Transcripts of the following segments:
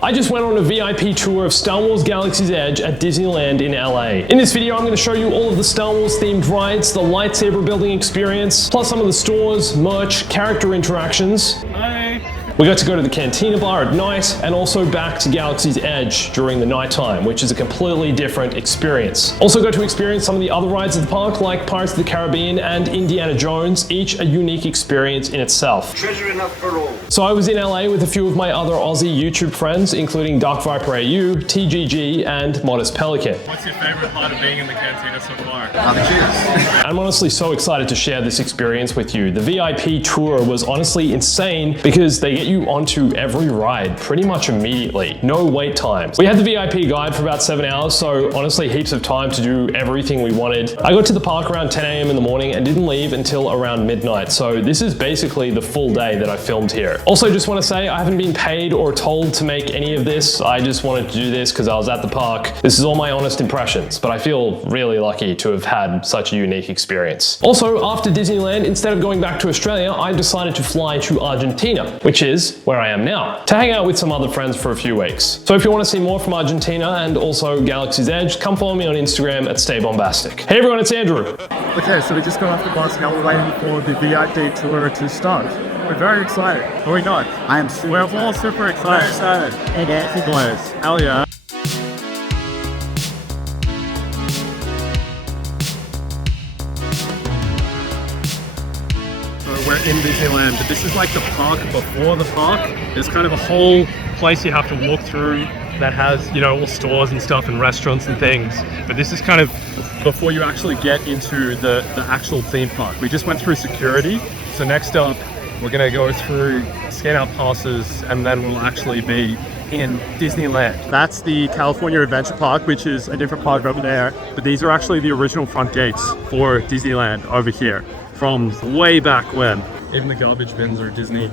I just went on a VIP tour of Star Wars Galaxy's Edge at Disneyland in LA. In this video, I'm going to show you all of the Star Wars themed rides, the lightsaber building experience, plus some of the stores, merch, character interactions. Hi. We got to go to the Cantina Bar at night and also back to Galaxy's Edge during the nighttime, which is a completely different experience. Also got to experience some of the other rides at the park like Pirates of the Caribbean and Indiana Jones, each a unique experience in itself. Treasure enough for all. So I was in LA with a few of my other Aussie YouTube friends, including DarkViperAU, TGG, and Modest Pelican. What's your favorite part of being in the cantina so far? The cheers. I'm honestly so excited to share this experience with you. The VIP tour was honestly insane because they get you onto every ride pretty much immediately. No wait times. We had the VIP guide for about 7 hours, so honestly heaps of time to do everything we wanted. I got to the park around 10 AM in the morning and didn't leave until around midnight, so this is basically the full day that I filmed here. Also just want to say I haven't been paid or told to make any of this. I just wanted to do this because I was at the park. This is all my honest impressions, but I feel really lucky to have had such a unique experience. Also, after Disneyland, instead of going back to Australia, I decided to fly to Argentina, which is where I am now, to hang out with some other friends for a few weeks. So if you want to see more from Argentina and also Galaxy's Edge, come follow me on Instagram at Bombastic. Hey everyone, it's Andrew. Okay, so we just got off the bus, now we're waiting for the VIP tour to start. We're very excited. Are we not? I am super We're all super excited. Hey, dancing boys. Hell yeah. We're in Disneyland, but this is like the park before the park. There's kind of a whole place you have to walk through that has, you know, all stores and stuff and restaurants and things. But this is kind of before you actually get into the actual theme park. We just went through security. So next up, we're gonna go through, scan out passes, and then we'll actually be in Disneyland. That's the California Adventure Park, which is a different park over there. But these are actually the original front gates for Disneyland over here from way back when. Even the garbage bins are Disney.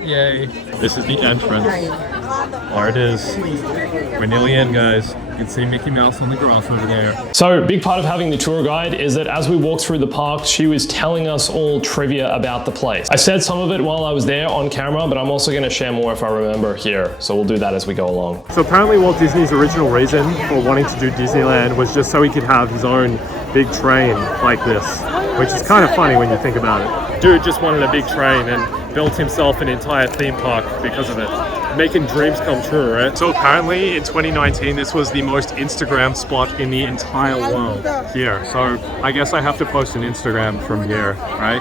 Yay. This is the entrance. There it is. We're nearly in, guys. You can see Mickey Mouse on the grass over there. So, big part of having the tour guide is that as we walked through the park, she was telling us all trivia about the place. I said some of it while I was there on camera, but I'm also going to share more if I remember here. So we'll do that as we go along. So apparently Walt Disney's original reason for wanting to do Disneyland was just so he could have his own big train like this, which is kind of funny when you think about it. Dude just wanted a big train and built himself an entire theme park because of it. Making dreams come true, right? So apparently in 2019, this was the most Instagram spot in the entire world here. So I guess I have to post an Instagram from here, right?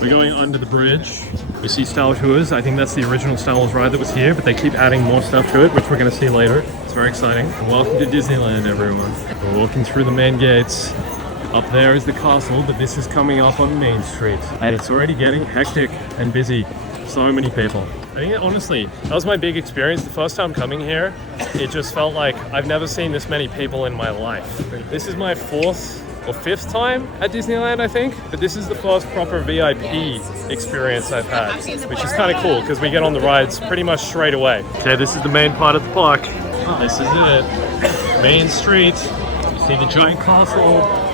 We're going under the bridge. We see Star Tours. I think that's the original Star Wars ride that was here, but they keep adding more stuff to it, which we're going to see later. It's very exciting. Welcome to Disneyland, everyone. We're walking through the main gates. Up there is the castle, but this is coming up on Main Street. And it's already getting hectic and busy. So many people. I think honestly, that was my big experience. The first time coming here, it just felt like I've never seen this many people in my life. This is my 4th or 5th time at Disneyland, I think. But this is the first proper VIP experience I've had, which is kind of cool because we get on the rides pretty much straight away. Okay, this is the main part of the park. This is it. Main Street. You see the giant castle.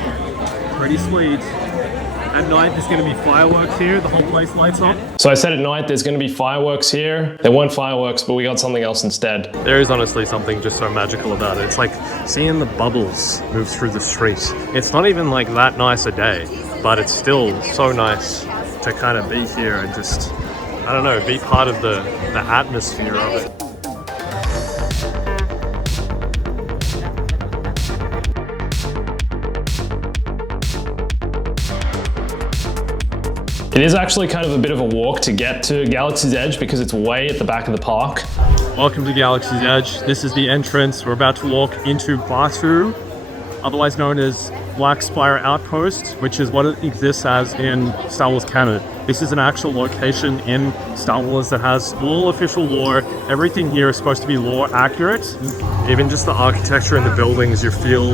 Pretty sweet. At night there's going to be fireworks here. The whole place lights up. So I said at night there's going to be fireworks here. There weren't fireworks, but we got something else instead. There is honestly something just so magical about it. It's like seeing the bubbles move through the streets. It's not even like that nice a day, but it's still so nice to kind of be here and just, I don't know, be part of the atmosphere of it. It is actually kind of a bit of a walk to get to Galaxy's Edge because it's way at the back of the park. Welcome to Galaxy's Edge. This is the entrance. We're about to walk into Batuu, otherwise known as Black Spire Outpost, which is what it exists as in Star Wars canon. This is an actual location in Star Wars that has all official lore. Everything here is supposed to be lore accurate. Even just the architecture and the buildings, you feel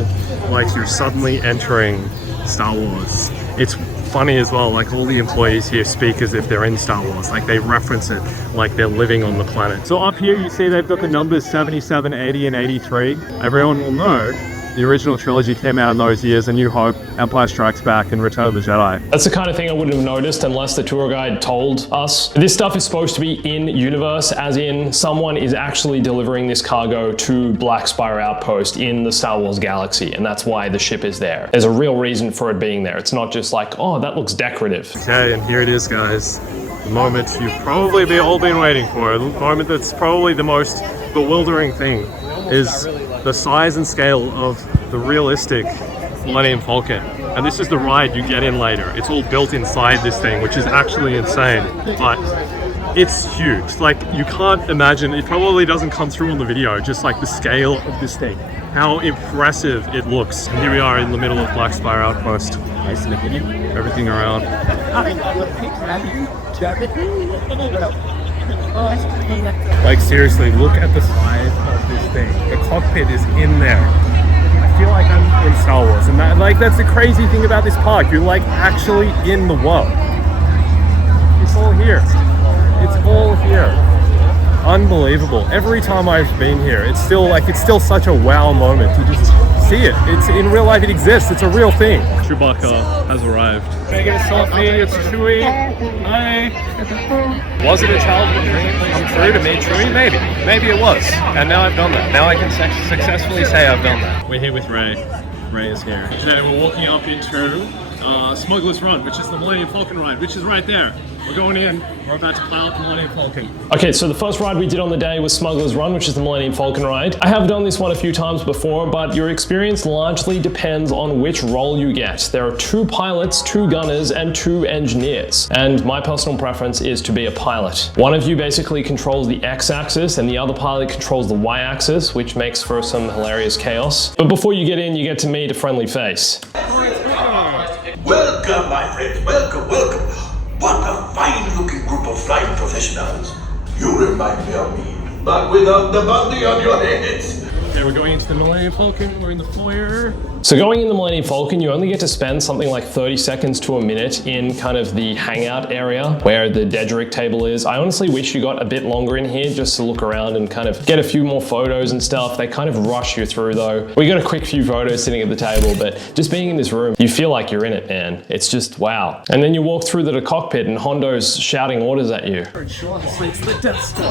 like you're suddenly entering Star Wars. It's funny as well, like all the employees here speak as if they're in Star Wars, like they reference it like they're living on the planet. So up here you see they've got the numbers 77, 80 and 83. Everyone will know The original trilogy came out in those years, A New Hope, Empire Strikes Back, and Return of the Jedi. That's the kind of thing I wouldn't have noticed unless the tour guide told us. This stuff is supposed to be in universe, as in someone is actually delivering this cargo to Black Spire Outpost in the Star Wars galaxy, and that's why the ship is there. There's a real reason for it being there. It's not just like, oh, that looks decorative. Okay, and here it is, guys. The moment you've probably all been waiting for. The moment that's probably the most bewildering thing is the size and scale of the realistic Millennium Falcon. And this is the ride you get in later. It's all built inside this thing, which is actually insane. But it's huge. Like, you can't imagine, it probably doesn't come through on the video, just like the scale of this thing. How impressive it looks. And here we are in the middle of Black Spire Outpost. Nice to meet you. Everything around. Like, seriously, look at the size of this thing. The cockpit is in there. I feel like I'm in Star Wars, and that's the crazy thing about this park. You're like actually in the world. It's all here. It's all here. Unbelievable. Every time I've been here, it's still such a wow moment to just see it. It's in real life, it exists. It's a real thing. Chewbacca has arrived. Can I get a selfie? It's Chewie. Hi. Was it a childhood dream come true to meet Chewie? Maybe. Maybe it was. And now I've done that. Now I can successfully say I've done that. We're here with Ray. Ray is here. Today we're walking up into Smuggler's Run, which is the Millennium Falcon ride, which is right there. We're going in, we're about to plow up the Millennium Falcon. Okay, so the first ride we did on the day was Smuggler's Run, which is the Millennium Falcon ride. I have done this one a few times before, but your experience largely depends on which role you get. There are 2 pilots, 2 gunners, and 2 engineers. And my personal preference is to be a pilot. One of you basically controls the X-axis, and the other pilot controls the Y-axis, which makes for some hilarious chaos. But before you get in, you get to meet a friendly face. Welcome, my friends. Welcome, welcome. What a fine-looking group of flight professionals. You remind me of me, but without the bounty on your heads. Okay, we're going into the Millennium Falcon. We're in the foyer. So going in the Millennium Falcon, you only get to spend something like 30 seconds to a minute in kind of the hangout area where the Dedrick table is. I honestly wish you got a bit longer in here just to look around and kind of get a few more photos and stuff. They kind of rush you through though. We got a quick few photos sitting at the table, but just being in this room, you feel like you're in it, man. It's just wow. And then you walk through the cockpit and Hondo's shouting orders at you.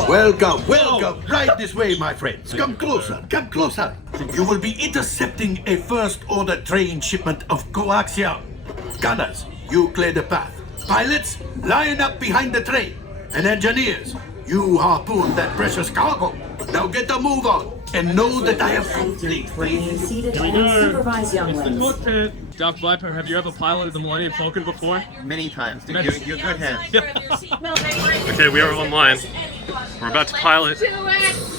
Welcome, welcome. Right this way, my friends. Come closer, come closer. You will be intercepting a first-order train shipment of coaxium. Gunners, you clear the path. Pilots, line up behind the train. And engineers, you harpoon that precious cargo. Now get the move on, and know that I have complete faith. Seated and supervise young ones. Dark Viper, have you ever piloted the Millennium Falcon before? Many times. Dude, you're good hands. Okay, we are online. We're about to pilot.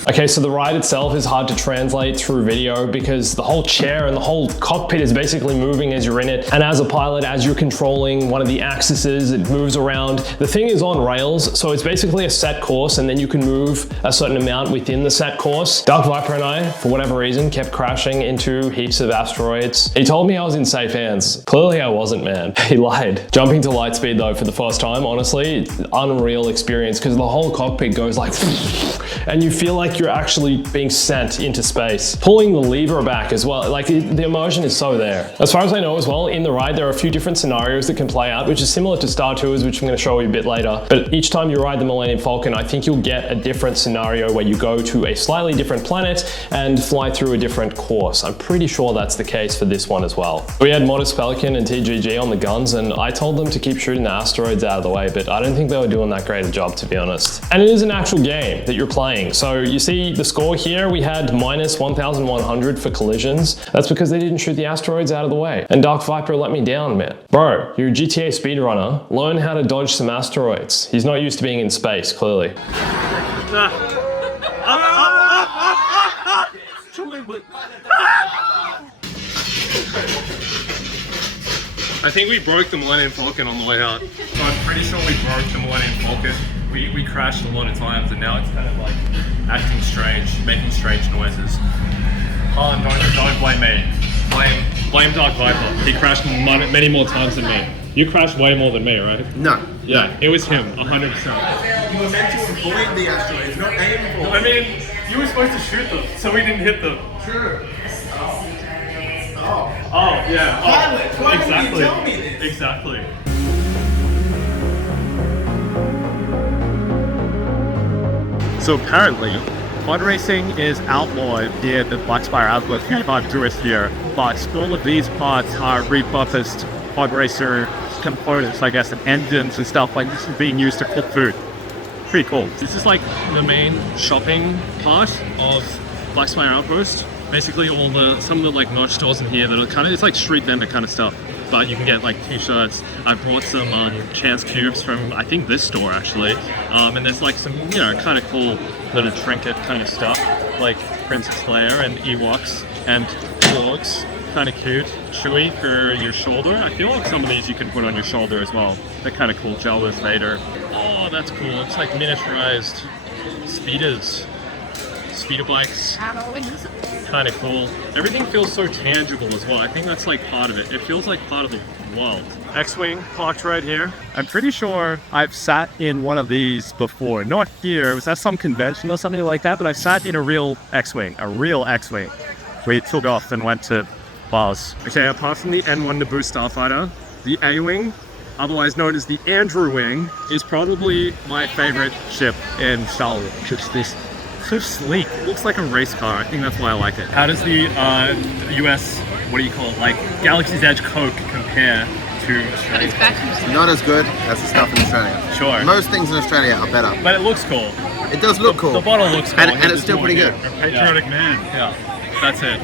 Okay, so the ride itself is hard to translate through video because the whole chair and the whole cockpit is basically moving as you're in it. And as a pilot, as you're controlling one of the axes, it moves around. The thing is on rails, so it's basically a set course and then you can move a certain amount within the set course. Dark Viper and I, for whatever reason, kept crashing into heaps of asteroids. He told me I was in safe hands. Clearly I wasn't, man. He lied. Jumping to light speed though for the first time, honestly, unreal experience because the whole cockpit goes like and you feel like you're actually being sent into space. Pulling the lever back as well, like the emotion is so there. As far as I know as well, in the ride there are a few different scenarios that can play out, which is similar to Star Tours, which I'm going to show you a bit later. But each time you ride the Millennium Falcon, I think you'll get a different scenario where you go to a slightly different planet and fly through a different course. I'm pretty sure that's the case for this one as well. We had Modest Pelican and TGG on the guns, and I told them to keep shooting the asteroids out of the way, but I don't think they were doing that great a job, to be honest. And it is an actual game that you're playing. So you see the score here, we had minus 1,100 for collisions. That's because they didn't shoot the asteroids out of the way. And Dark Viper let me down, man. Bro, you're a GTA speedrunner. Learn how to dodge some asteroids. He's not used to being in space, clearly. I think we broke the Millennium Falcon on the way out. So I'm pretty sure we broke the Millennium Falcon. We crashed a lot of times and now it's kind of like acting strange, making strange noises. Oh, don't blame me. Blame Dark Viper. He crashed many more times than me. You crashed way more than me, right? No. Yeah, it was him, 100%. You were meant to avoid the asteroids, not aim for them. I mean, you were supposed to shoot them, so we didn't hit them. Sure. Oh, yeah. Oh, Pilots, why didn't exactly. you tell me this? Exactly. So apparently, pod racing is outlawed in the DarkViperAU 55 tourist year, but all of these pods are repurposed pod racer components, I guess, and engines and stuff like this is being used to cook food. Pretty cool. This is like the main shopping part of DarkViperAU Outpost. Basically some of the like merch stores in here that are kind of, it's like street vendor kind of stuff. But you can get like t-shirts. I brought some chance cubes from, I think, this store actually. And there's like some, you know, kind of cool little trinket kind of stuff, like Princess Leia and Ewoks and dogs. Kind of cute. Chewy for your shoulder. I feel like some of these you can put on your shoulder as well. They're kind of cool. Jelvis Vader. Oh, that's cool. It's like miniaturized speeders. Speeder bikes. Kind of cool. Everything feels so tangible as well. I think that's like part of it. It feels like part of the world. X-Wing parked right here. I'm pretty sure I've sat in one of these before. Not here. Was that some convention or something like that? But I've sat in a real X-Wing. A real X-Wing. We took off and went to bars. Okay, apart from the N1 Naboo Starfighter, the A-Wing, otherwise known as the Andrew Wing, is probably my favorite ship in Star Wars. It's this so sleek. It looks like a race car. I think that's why I like it. How does the US, what do you call it, like Galaxy's Edge Coke compare to Australia? Not as good as the stuff in Australia. Sure. Most things in Australia are better. But it looks cool. It does look cool. The bottle looks cool. And it's still pretty good. A patriotic man. Yeah, that's it.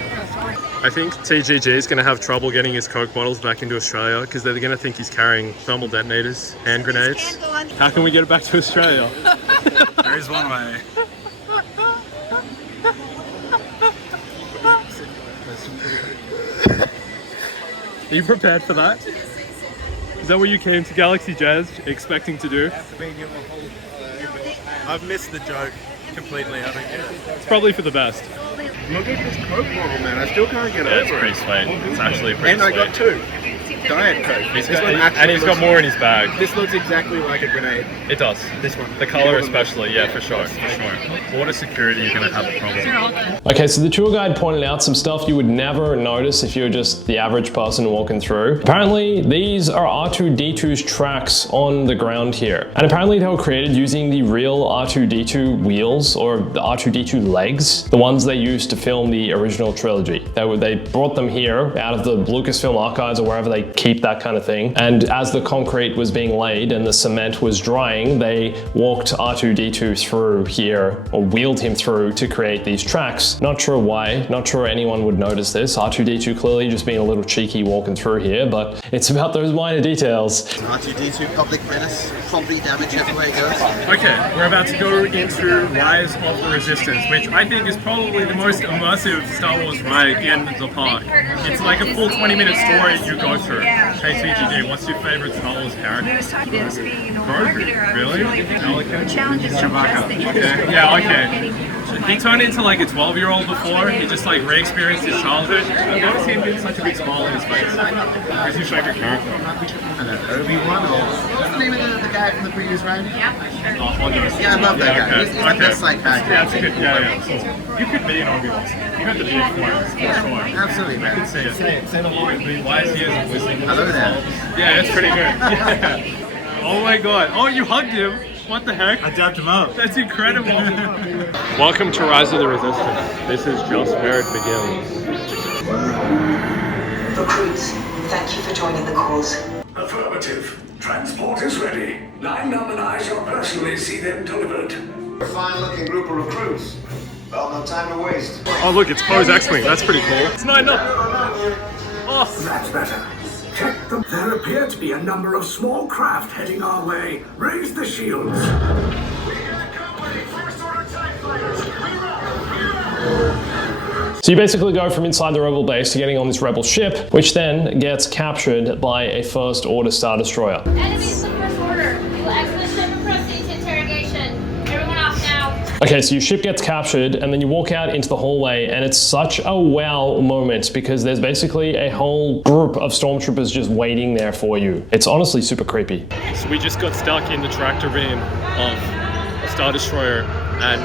I think TGG is going to have trouble getting his Coke bottles back into Australia because they're going to think he's carrying thermal detonators, hand grenades. How can we get it back to Australia? There is one way. Are you prepared for that? Is that what you came to Galaxy Jazz expecting to do? I've missed the joke completely, haven't you? It's probably for the best. Look at this Coke bottle, man. I still can't get It's pretty sweet. It's actually pretty And sweet. I got two. Diet Coke. And he's got more in his bag. This looks exactly like a grenade. It does. This one. The color especially, yeah, for sure, for sure. Border security, you're gonna have a problem. Okay, so the tour guide pointed out some stuff you would never notice if you're just the average person walking through. Apparently, these are R2-D2's tracks on the ground here. And apparently they were created using the real R2-D2 wheels, or the R2-D2 legs, the ones they used to film the original trilogy. They brought them here out of the Lucasfilm archives or wherever they keep that kind of thing. And as the concrete was being laid and the cement was drying, they walked R2-D2 through here, or wheeled him through to create these tracks. Not sure why, not sure anyone would notice this. R2-D2 clearly just being a little cheeky walking through here, but it's about those minor details. R2-D2 public menace, property damage everywhere it goes. Okay, we're about to go into Rise of the Resistance, which I think is probably the most immersive Star Wars ride in the park. It's like a full 20-minute story you go through. Hey TGG, what's your favorite Star Wars character? Grogu, really? Pelican? Okay, yeah, okay. He turned into like a 12-year-old before. He just like re-experienced his childhood. I noticed him getting such a big smile on his face. Who's your favorite character? Obi-Wan, or what's the name of the guy from the previous ride? Yeah, I love that guy. He's the best side character. Yeah, that's a good. Yeah. So you could be an Obi-Wan. You have the beard for it, for sure. Absolutely, man. Say it. Say the wise years of wisdom. Hello there. Yeah, that's pretty good. Yeah. Oh my god. Oh, you hugged him. What the heck? I dapped him up. That's incredible. Welcome to Rise of the Resistance. This is just where it begins. Recruits, thank you for joining the cause. Affirmative. Transport is ready. Line up and I shall personally see them delivered. A fine-looking group of recruits. Well, no time to waste. Oh look, it's Poe's X-Wing. That's pretty cool. It's lined up. Oh. That's better. Check them. There appear to be a number of small craft heading our way. Raise the shields. We got company. First order TIE fighters. So you basically go from inside the Rebel base to getting on this Rebel ship, which then gets captured by a First Order Star Destroyer. Enemies of First Order. We will exit the ship and proceed to interrogation. Everyone off now. Okay, so your ship gets captured and then you walk out into the hallway and it's such a wow moment because there's basically a whole group of stormtroopers just waiting there for you. It's honestly super creepy. So we just got stuck in the tractor beam of a Star Destroyer and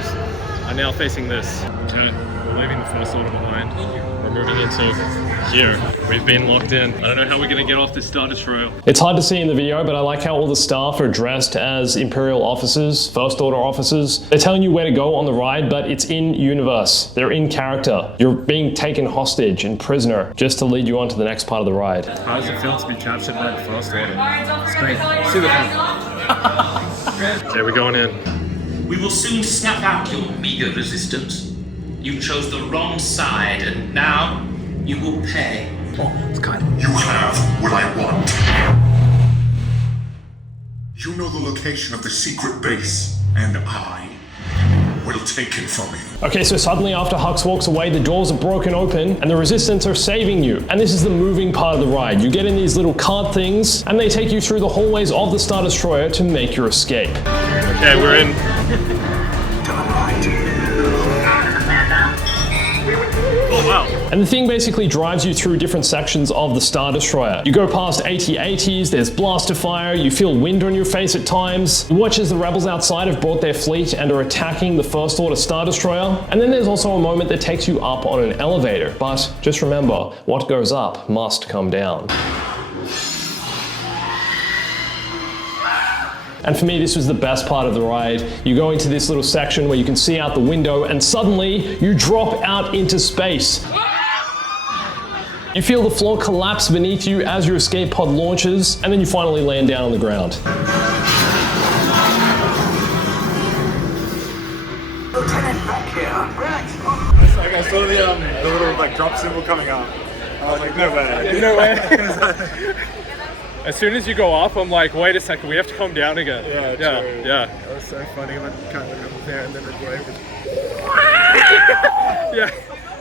are now facing this. Okay. We're leaving the First Order behind. We're moving into here. We've been locked in. I don't know how we're gonna get off this Star Destroyer. It's hard to see in the video, but I like how all the staff are dressed as Imperial officers, First Order officers. They're telling you where to go on the ride, but it's in universe. They're in character. You're being taken hostage and prisoner just to lead you on to the next part of the ride. How does it feel to be captured by the First Order? It's great. See the fun. Okay, we're going in. We will soon snuff out your meager resistance. You chose the wrong side, and now you will pay. Oh, it's kind of... You have what I want. You know the location of the secret base, and I will take it from you. Okay, so suddenly after Hux walks away, the doors are broken open and the Resistance are saving you. And this is the moving part of the ride. You get in these little cart things and they take you through the hallways of the Star Destroyer to make your escape. Okay, we're in. Oh, wow. And the thing basically drives you through different sections of the Star Destroyer. You go past AT-ATs, there's blaster fire, you feel wind on your face at times. You watch as the rebels outside have brought their fleet and are attacking the First Order Star Destroyer. And then there's also a moment that takes you up on an elevator. But just remember, what goes up must come down. And for me, this was the best part of the ride. You go into this little section where you can see out the window and suddenly you drop out into space. You feel the floor collapse beneath you as your escape pod launches, and then you finally land down on the ground. Lieutenant, back here. Relax. I saw the little like drop symbol coming up. I was like, no way. No way. As soon as you go up, I'm like, wait a second, we have to come down again. Yeah. Yeah. That was so funny when kind of up there and then it waved.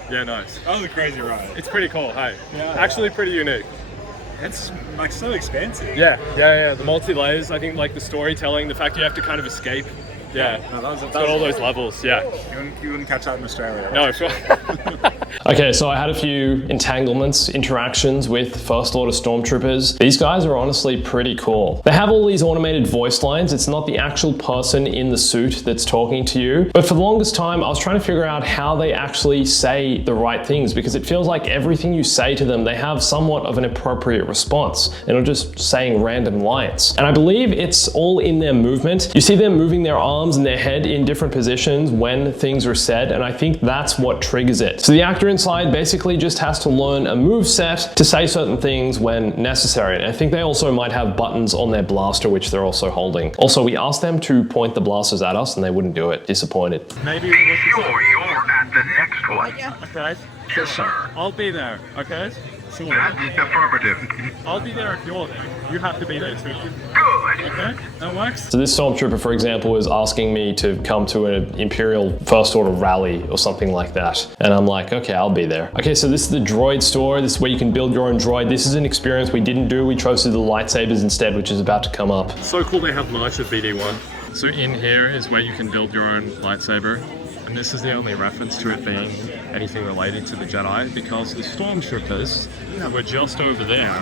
Yeah, nice. That was a crazy ride. It's pretty cool, hey. Yeah. Actually pretty unique. It's like so expansive. Yeah. The multi-layers, I think like the storytelling, the fact you have to kind of escape. Yeah, No, that it's got all those levels, yeah. You wouldn't catch that in Australia. Right? No, sure. Okay, so I had a few entanglements, interactions with First Order Stormtroopers. These guys are honestly pretty cool. They have all these automated voice lines. It's not the actual person in the suit that's talking to you. But for the longest time, I was trying to figure out how they actually say the right things, because it feels like everything you say to them, they have somewhat of an appropriate response. They're not just saying random lines. And I believe it's all in their movement. You see them moving their arms and their head in different positions when things are said, and I think that's what triggers it. So the actor inside basically just has to learn a move set to say certain things when necessary. And I think they also might have buttons on their blaster which they're also holding. Also, we asked them to point the blasters at us and they wouldn't do it. Disappointed. Maybe You're at the next one. okay. Yes, sir. I'll be there, okay? Sure. That's affirmative. I'll be there if you're there. You have to be there too. Good. Okay? That works? So this Stormtrooper, for example, is asking me to come to an Imperial First Order rally or something like that. And I'm like, okay, I'll be there. Okay, so this is the droid store. This is where you can build your own droid. This is an experience we didn't do. We chose to do the lightsabers instead, which is about to come up. So cool they have merch at BD1. So in here is where you can build your own lightsaber. And this is the only reference to it being anything related to the Jedi, because the Stormtroopers were just over there.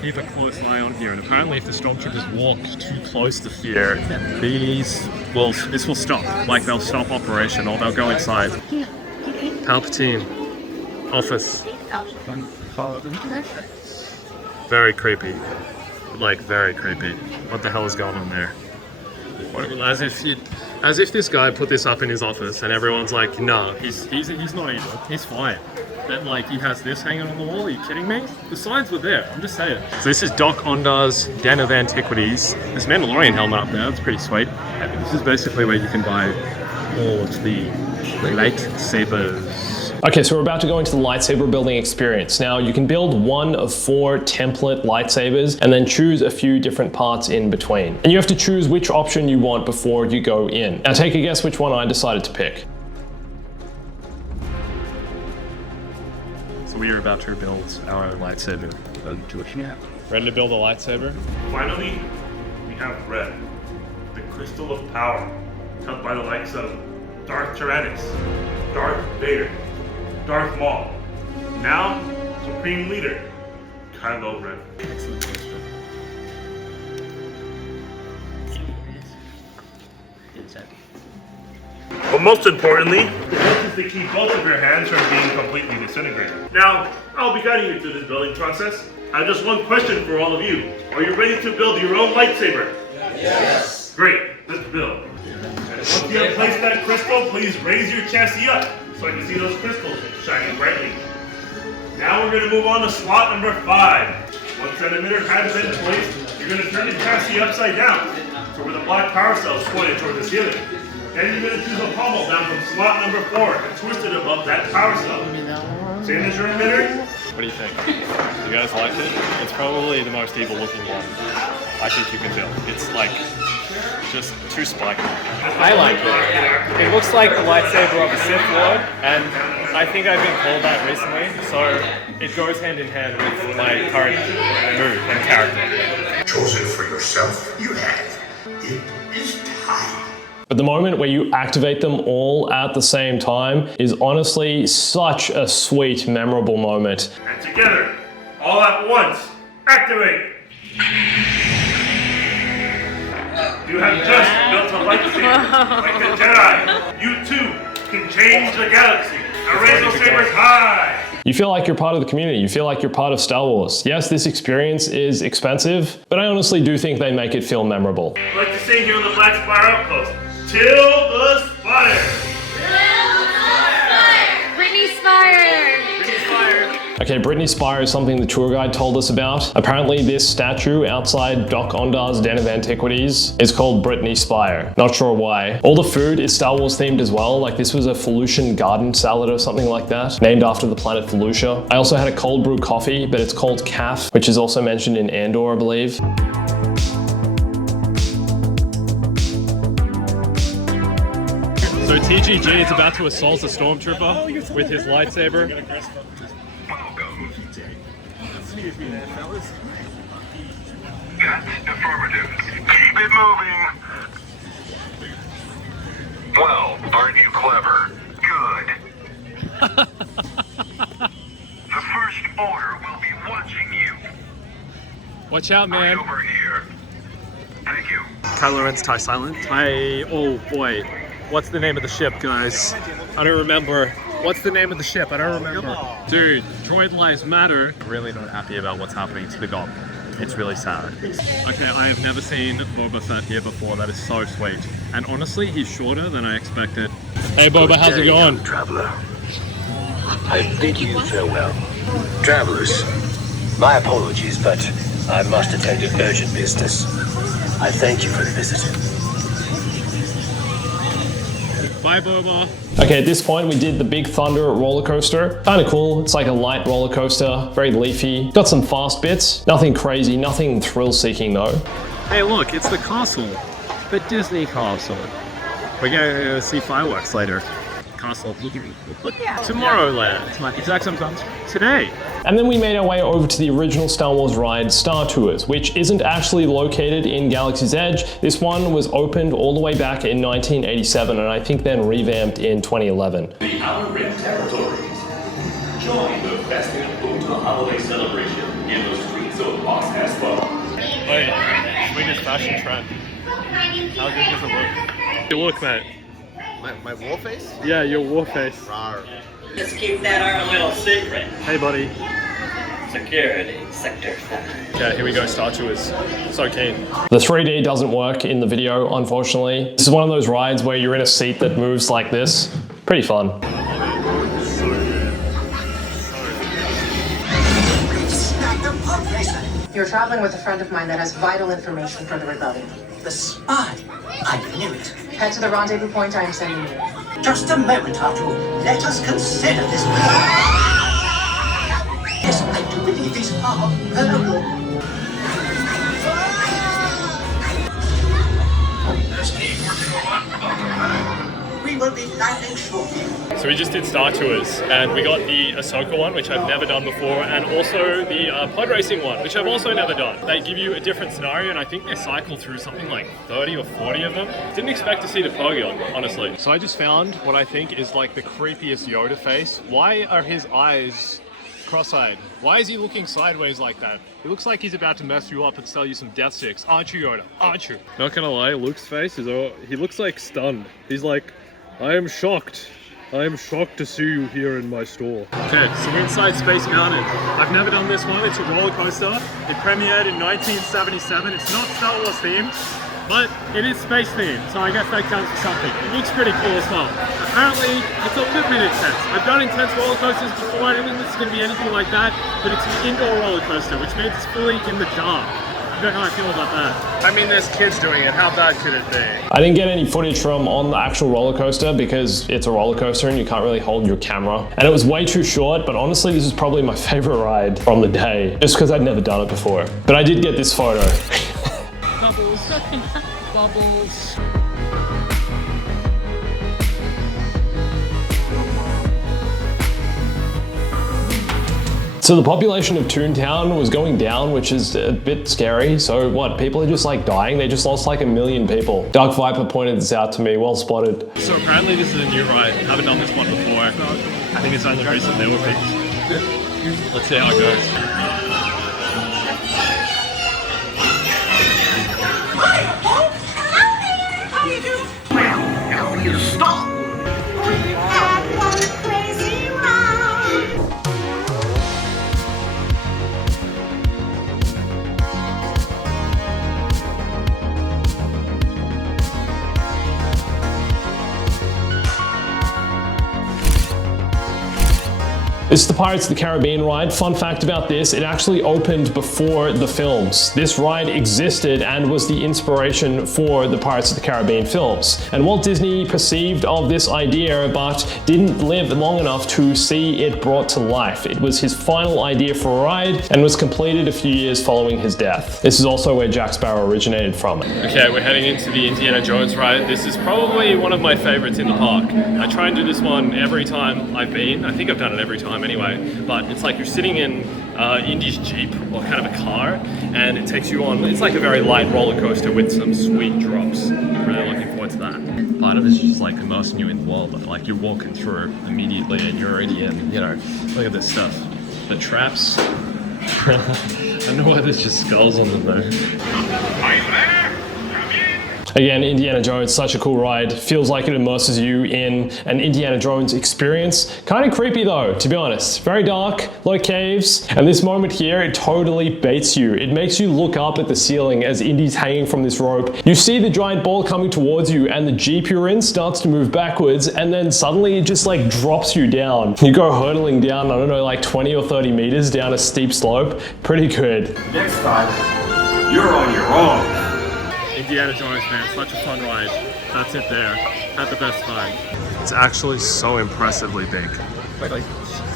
Keep a close eye on here, and apparently if the Stormtroopers walk too close to here, this will stop. Like they'll stop operation, or they'll go inside. Palpatine. Office. Very creepy. Like, very creepy. What the hell is going on there? As if this guy put this up in his office and everyone's like, nah, he's not evil, he's fine. That like he has this hanging on the wall, are you kidding me? The signs were there, I'm just saying. So this is Doc Ondar's Den of Antiquities. This Mandalorian helmet up there, that's pretty sweet. And this is basically where you can buy all of the lightsabers. Okay, so we're about to go into the lightsaber building experience. Now, you can build one of 4 template lightsabers and then choose a few different parts in between. And you have to choose which option you want before you go in. Now, take a guess which one I decided to pick. So we are about to build our own lightsaber. Ready to build a lightsaber? Finally, we have red, the crystal of power, held by the likes of Darth Tyrannus, Darth Vader, Darth Maul, now Supreme Leader, Kylo Ren. But most importantly, this is to keep both of your hands from being completely disintegrated. Now, I'll be guiding you through this building process. I have just one question for all of you. Are you ready to build your own lightsaber? Yes. Great, let's build. Once you have placed that crystal, please raise your chassis up so I can see those crystals shining brightly. Now we're going to move on to slot number 5. Once that emitter pad is in place, you're going to turn the chassis upside down to where the black power cell is pointed toward the ceiling. Then you're going to choose a pommel down from slot number 4 and twist it above that power cell. Same as your emitter. What do you think? You guys like it? It's probably the most evil looking one I think you can build. It's like just too spiky. I like it. It looks like the lightsaber of a Sith Lord, and I think I've been called that recently, so it goes hand in hand with my current mood and character. Chosen for yourself, you have. It is time. But the moment where you activate them all at the same time is honestly such a sweet, memorable moment. And together, all at once, activate! You have just built a lightsaber like the Jedi. You too can change the galaxy. Now raise those sabers high! You feel like you're part of the community, you feel like you're part of Star Wars. Yes, this experience is expensive, but I honestly do think they make it feel memorable. I'd like to say here on the Black Spire Outpost, till the spire! Britney Spire! Okay, Britney Spire is something the tour guide told us about. Apparently this statue outside Doc Ondar's Den of Antiquities is called Britney Spire. Not sure why. All the food is Star Wars themed as well, like this was a Felucian garden salad or something like that, named after the planet Felucia. I also had a cold brew coffee, but it's called Caf, which is also mentioned in Andor, I believe. So TGG is about to assault a stormtrooper with his lightsaber. Excuse me there, fellas. That's affirmative. Keep it moving. Well, aren't you clever? Good. The First Order will be watching you. Watch out, man. Right over here. Thank you. Kylo Ren's TIE Silent. Oh boy. What's the name of the ship, guys? I don't remember. What's the name of the ship? I don't remember. Dude, droid lives matter. I'm really not happy about what's happening to the Gob. It's really sad. Okay, I have never seen Boba Fett here before. That is so sweet. And honestly, he's shorter than I expected. Hey Boba, how's it going? Traveler. I bid you farewell. Travelers, my apologies, but I must attend to urgent business. I thank you for the visit. Bye, Boba. Okay, at this point we did the Big Thunder roller coaster. Kinda cool, it's like a light roller coaster, very leafy. Got some fast bits, nothing crazy, nothing thrill-seeking though. Hey look, it's the castle. The Disney castle. We're gonna go see fireworks later. Castle. Tomorrowland. Exact same time today. And then we made our way over to the original Star Wars ride, Star Tours, which isn't actually located in Galaxy's Edge. This one was opened all the way back in 1987 and I think then revamped in 2011. The Outer Rim territories. Join the festive Boonta holiday celebration in the streets of Mos Espa. Wait, sweetest fashion trend. How good does it look? You look, mate. My war face? Yeah, your war face. Rawr. Let's keep that our little secret. Hey, buddy. Security, Sector 5. Okay, here we go, Star Tours. So keen. The 3D doesn't work in the video, unfortunately. This is one of those rides where you're in a seat that moves like this. Pretty fun. You're traveling with a friend of mine that has vital information for the rebellion. The spy? I knew it. Head to the rendezvous point I am sending you. Just a moment, Artu. Let us consider this. Yes, I do believe these are purple. We will be landing shortly. So we just did Star Tours, and we got the Ahsoka one, which I've never done before, and also the pod racing one, which I've also never done. They give you a different scenario, and I think they cycle through something like 30 or 40 of them. Didn't expect to see the Pelican, honestly. So I just found what I think is like the creepiest Yoda face. Why are his eyes cross-eyed? Why is he looking sideways like that? He looks like he's about to mess you up and sell you some death sticks. Aren't you, Yoda? Aren't you? Not gonna lie, Luke's face is he looks like stunned. He's like, I am shocked. I am shocked to see you here in my store. Okay, so inside Space Mountain. I've never done this one. It's a roller coaster. It premiered in 1977. It's not Star Wars themed, but it is space themed, so I guess that counts for something. It looks pretty cool as well. Apparently, it's a little bit intense. I've done intense roller coasters before. I don't think this is going to be anything like that, but it's an indoor roller coaster, which means it's fully in the dark. I don't know how I feel about that. I mean, there's kids doing it. How bad could it be? I didn't get any footage from on the actual roller coaster because it's a roller coaster and you can't really hold your camera. And it was way too short, but honestly, this is probably my favorite ride from the day, just because I'd never done it before. But I did get this photo. Bubbles. Bubbles. So the population of Toontown was going down, which is a bit scary. So what, people are just like dying? They just lost like 1 million people. Dark Viper pointed this out to me, well spotted. So apparently this is a new ride. I haven't done this one before. I think it's only recently they were picked. Let's see how it goes. Stop! This is the Pirates of the Caribbean ride. Fun fact about this, it actually opened before the films. This ride existed and was the inspiration for the Pirates of the Caribbean films. And Walt Disney perceived of this idea, but didn't live long enough to see it brought to life. It was his final idea for a ride and was completed a few years following his death. This is also where Jack Sparrow originated from. Okay, we're heading into the Indiana Jones ride. This is probably one of my favorites in the park. I try and do this one every time I've been. I think I've done it every time anyway, but it's like you're sitting in Indy's Jeep or kind of a car, and it takes you on. It's like a very light roller coaster with some sweet drops. Really looking forward to that. Part of it is just like immersing you in the world, but like you're walking through immediately and you're already in, you know, look at this stuff. The traps. I don't know why there's just skulls on them though. Again, Indiana Jones, such a cool ride. Feels like it immerses you in an Indiana Jones experience. Kind of creepy though, to be honest. Very dark, low caves, and this moment here, it totally baits you. It makes you look up at the ceiling as Indy's hanging from this rope. You see the giant ball coming towards you, and the Jeep you're in starts to move backwards, and then suddenly it just like drops you down. You go hurtling down, I don't know, like 20 or 30 meters down a steep slope. Pretty good. Next time, you're on your own. Indiana Jones, man, such a fun ride. That's it there. Had the best time. It's actually so impressively big. Like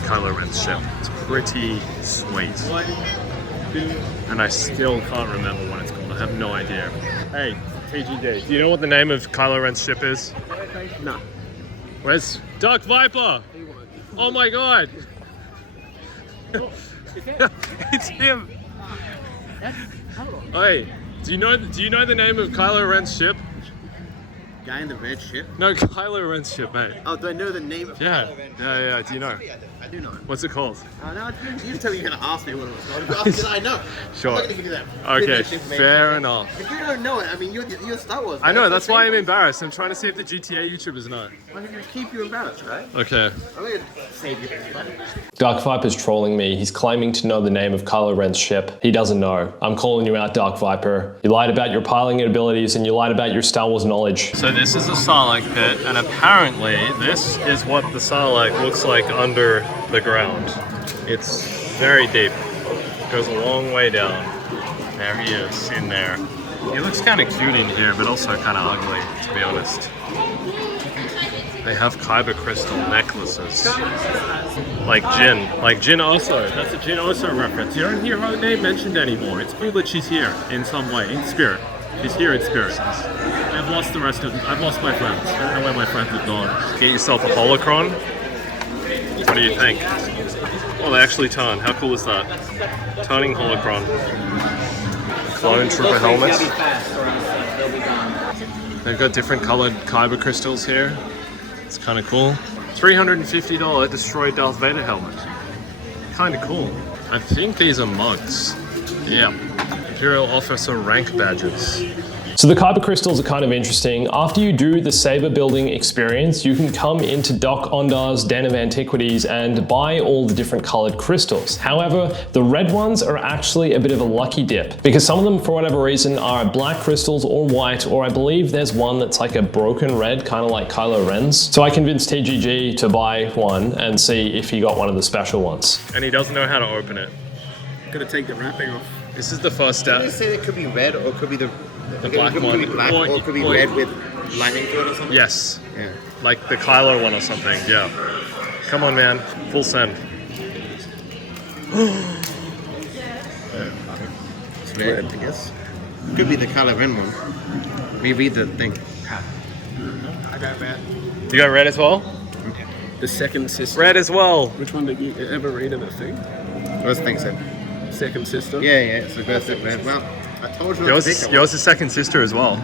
Kylo Ren's ship. It's pretty sweet. And I still can't remember what it's called. I have no idea. Hey, TGG, do you know what the name of Kylo Ren's ship is? No. Where's Dark Viper? Oh my god! It's him! Hey, do you know the name of Kylo Ren's ship? Guy in the red ship? No, Kylo Ren's ship, mate. Oh, do I know the name of Yeah, Kylo Ren? yeah, do you know? I do know. What's it called? No, you tell me you're gonna ask me what it was called. Did I know? Sure. I'm not gonna figure that. Okay, fair enough. If you don't know it, I mean, you're Star Wars. I know, that's why I'm embarrassed. I'm trying to see if the GTA YouTubers know. I'm gonna keep you embarrassed, right? Okay. I'm gonna save you this money. Dark Viper's trolling me. He's claiming to know the name of Kylo Ren's ship. He doesn't know. I'm calling you out, Dark Viper. You lied about your piloting abilities and you lied about your Star Wars knowledge. So this is a Sarlacc pit, and apparently this is what the Sarlacc looks like under the ground. It's very deep. It goes a long way down. There he is, in there. He looks kind of cute in here, but also kind of ugly, to be honest. They have kyber crystal necklaces. Like Jin Oso. That's a Jin Oso reference. You don't hear her name mentioned anymore. It's cool that she's here in some way, in spirit. She's here in spirit. I've lost my friends. I don't know where my friends have gone. Get yourself a holocron. What do you think? Oh, they actually turn. How cool is that? Turning holocron. Clone trooper helmets. They've got different colored kyber crystals here. It's kind of cool. $350 destroyed Darth Vader helmet. Kind of cool. I think these are mugs. Yeah. Imperial Officer rank badges. So the Kyber crystals are kind of interesting. After you do the saber building experience, you can come into Doc Ondar's Den of Antiquities and buy all the different colored crystals. However, the red ones are actually a bit of a lucky dip because some of them, for whatever reason, are black crystals or white, or I believe there's one that's like a broken red, kind of like Kylo Ren's. So I convinced TGG to buy one and see if he got one of the special ones. And he doesn't know how to open it. Gotta take the wrapping off. This is the first step. Did you say it could be red or it could be the black one? Could be black or it could be red with lightning through it or something? Yes. Yeah. Like the Kylo one or something, yeah. Come on, man. Full send. It's red, I guess. Could be the Kylo Ren one. Reread the thing. I got red. You got red as well? Okay. The second sister. Red as well. Which one did you ever read in the thing? What's the thing said? Second sister? Yeah, it's the first red. Well, I told you yours is second sister as well.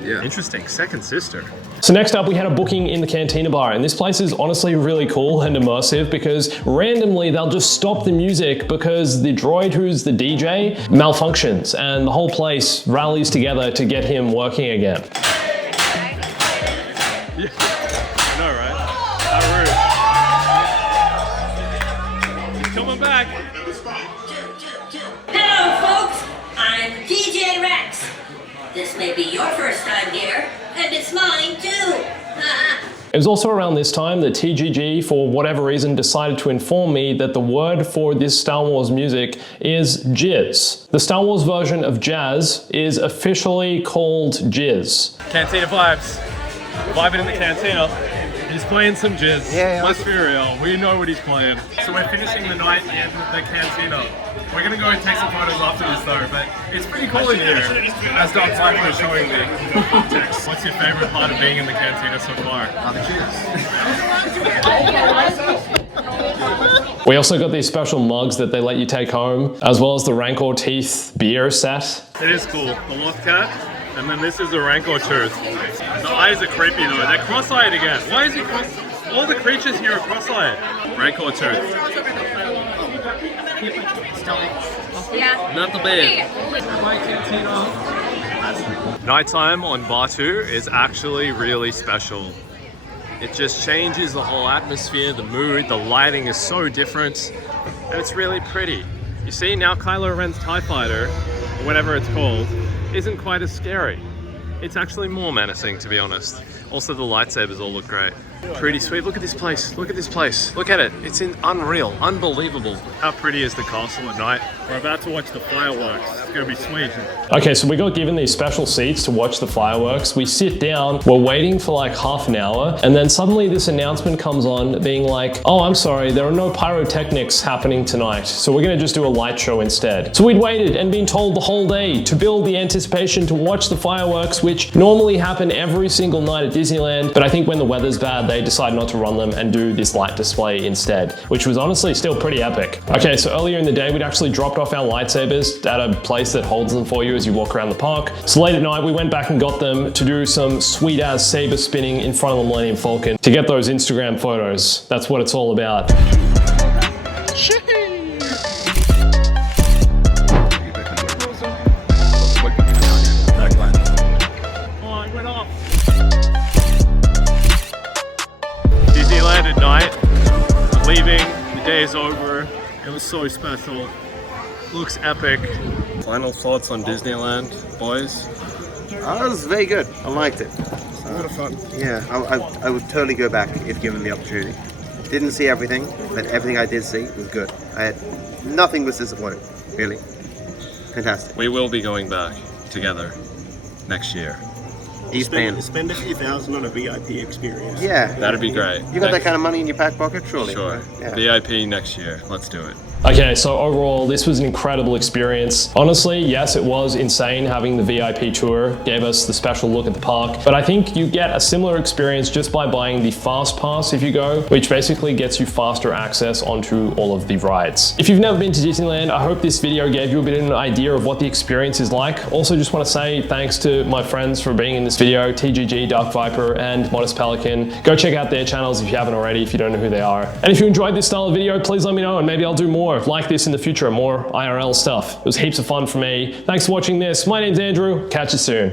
Yeah. Interesting, second sister. So next up, we had a booking in the Cantina Bar, and this place is honestly really cool and immersive because randomly they'll just stop the music because the droid who's the DJ malfunctions and the whole place rallies together to get him working again. Yeah. I know, right? How rude. He's coming back. Hello, folks. I'm DJ Rex. This may be your first time here, and it's mine too. It was also around this time that TGG, for whatever reason, decided to inform me that the word for this Star Wars music is jizz. The Star Wars version of jazz is officially called jizz. Cantina vibes. Vibing in the cantina. He's playing some jizz. Yeah. Let's be real. We know what he's playing. So we're finishing the night in the cantina. We're gonna go and take some photos after this though, but it's pretty cool in here, as DarkViper is showing me. What's your favorite part of being in the cantina so far? The cheers. We also got these special mugs that they let you take home, as well as the Rancor Teeth beer set. It is cool. The Lost Cat, and then this is the Rancor Tooth. The eyes are creepy though. They're cross-eyed again. Why is he cross? All the creatures here are cross-eyed. Rancor Tooth. Yeah. Not the bad. Nighttime on Batuu is actually really special. It just changes the whole atmosphere, the mood, the lighting is so different, and it's really pretty. You see, now Kylo Ren's TIE Fighter, or whatever it's called, isn't quite as scary. It's actually more menacing, to be honest. Also, the lightsabers all look great. Pretty sweet. Look at this place. Look at this place. Look at it. It's unreal. Unbelievable. How pretty is the castle at night? We're about to watch the fireworks. It's gonna be sweet. Okay, so we got given these special seats to watch the fireworks. We sit down, we're waiting for like half an hour, and then suddenly this announcement comes on being like, oh, I'm sorry, there are no pyrotechnics happening tonight, so we're gonna just do a light show instead. So we'd waited and been told the whole day to build the anticipation to watch the fireworks, which normally happen every single night at Disneyland, but I think when the weather's bad, they decide not to run them and do this light display instead, which was honestly still pretty epic. Okay, so earlier in the day, we'd actually dropped off our lightsabers at a place that holds them for you as you walk around the park. So late at night, we went back and got them to do some sweet ass saber spinning in front of the Millennium Falcon to get those Instagram photos. That's what it's all about. Disneyland at night, leaving, the day is over. It was so special. Looks epic. Final thoughts on Disneyland, boys? It was very good. I liked it. A lot of fun. Yeah, I would totally go back if given the opportunity. Didn't see everything, but everything I did see was good. Nothing was disappointing, really. Fantastic. We will be going back together next year. Spend a few thousand on a VIP experience. Yeah. That'd be great. You got that kind of money in your back pocket, surely? Sure. Yeah. VIP next year. Let's do it. Okay, so overall, this was an incredible experience. Honestly, yes, it was insane having the VIP tour, gave us the special look at the park, but I think you get a similar experience just by buying the Fast Pass if you go, which basically gets you faster access onto all of the rides. If you've never been to Disneyland, I hope this video gave you a bit of an idea of what the experience is like. Also, just want to say thanks to my friends for being in this video, TGG, DarkViper, and Modest Pelican. Go check out their channels if you haven't already, if you don't know who they are. And if you enjoyed this style of video, please let me know and maybe I'll do more like this in the future, more IRL stuff. It was heaps of fun for me. Thanks for watching this. My name's Andrew. Catch you soon.